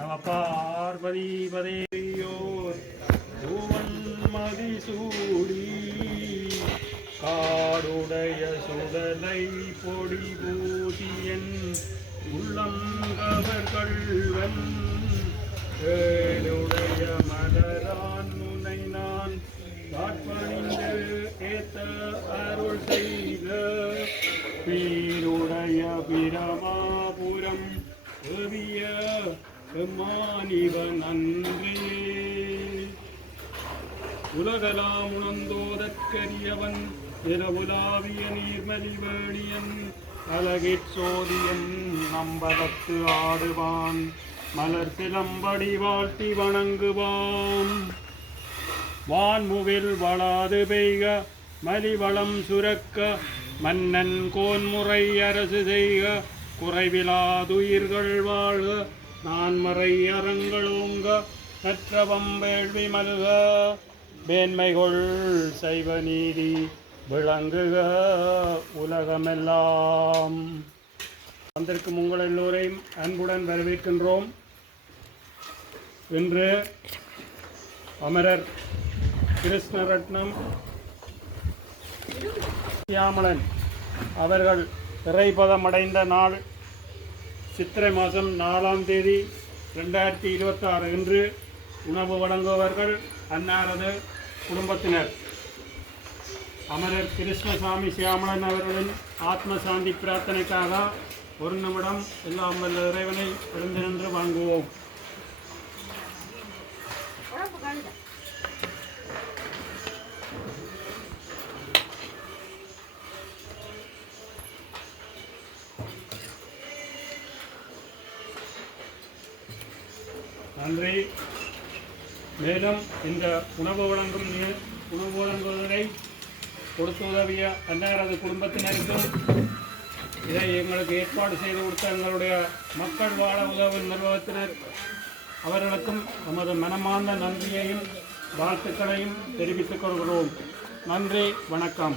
நம பார்வதி பதேயோர் பூவன் மதிசூடி காடுடைய சுடலை பொடி பூசியன் உள்ளம் கவர் கள்வன் ஏழுடைய மலரான் முனை நான் காட்பணிந்து ஏத்த அருள் செய்த பீருடைய பிரமாபுரம் ஏவிய எம்மானிவன் அன்றே உலகலாம் உணர்ந்தோதற்கரியவன் இரவுலாவிய நீர்மலிவேணியன் அழகிற் சோதியன் நம்பலத்து ஆடுவான் மலர் சிலம்படி வாழ்த்தி வணங்குவான் வான்முகில் வளாது பெய்க மலிவளம் சுரக்க மன்னன் கோன்முறை அரசு செய்க குறைவிலாதுயிர்கள் வாழ்க நான்மறை அறங்களோங்க கற்றவம் வேள்வி மல்க மேன்மைகொள் சைவ நீதி விளங்குக உலகமெல்லாம். வந்திருக்கும் உங்கள் எல்லோரையும் அன்புடன் வரவேற்கின்றோம். இன்று அமரர் கிருஷ்ணரட்னம் சியாமளன் அவர்கள் இறைபதமடைந்த நாள் சித்திரை மாதம் 4ஆம் தேதி 2026 இன்று உணவு வழங்குபவர்கள் அன்னாரது குடும்பத்தினர். அமரர் கிருஷ்ணசாமி சியாமளன் அவர்களின் ஆத்ம சாந்தி பிரார்த்தனைக்காக ஒரு நிமிடம் எல்லாம் வல்ல இறைவனை எழுந்து நின்று வணங்குவோம். நன்றி. மேலும் இந்த உணவு வழங்குவதை கொடுத்து உதவிய அன்னாரது குடும்பத்தினருக்கும் இதை எங்களுக்கு ஏற்பாடு செய்து கொடுத்த எங்களுடைய மக்கள் வாழ உதவும் நிர்வாகத்தினர் அவர்களுக்கும் நமது மனமார்ந்த நன்றியையும் வாழ்த்துக்களையும் தெரிவித்துக் கொள்கிறோம். நன்றி, வணக்கம்.